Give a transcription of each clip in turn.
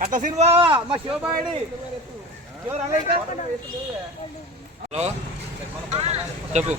kata Sirwa, Mas Yoba ini. Hello చెప్పు.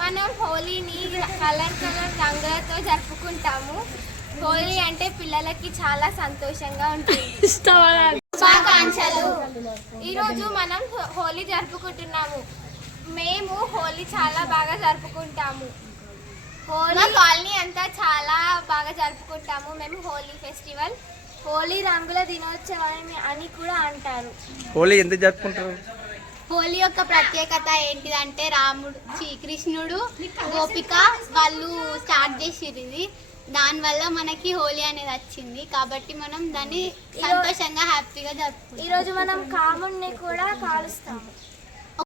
మనం హోలీని colour రంగులతో జరుపుకుంటాము. హోలీ అంటే పిల్లలకి చాలా సంతోషంగా ఉంటుంది. శుభాకాంక్షలు. ఈరోజు మనం హోలీ జరుపుకుంటున్నాము. మేము హోలీ చాలా బాగా జరుపుకుంటాము. హోలీ కాలనీ అంతా చాలా బాగా జరుపుకుంటాము. మేము హోలీ ఫెస్టివల్, హోలీ రంగుల దినోత్సవం అని కూడా అంటారు. హోలీ ఎందుకు జరుపుకుంటారు? హోలీ యొక్క ప్రత్యేకత ఏంటిదంటే కృష్ణుడు గోపిక వాళ్ళు స్టార్ట్ చేసిర్రు ఇది. దానివల్ల మనకి హోలీ అనేది వచ్చింది కాబట్టి మనం దాన్ని సంతోషంగా హ్యాపీగా జరుపుకుంటాం. ఈరోజు మనం కాముడిని కూడా కాలుస్తాము.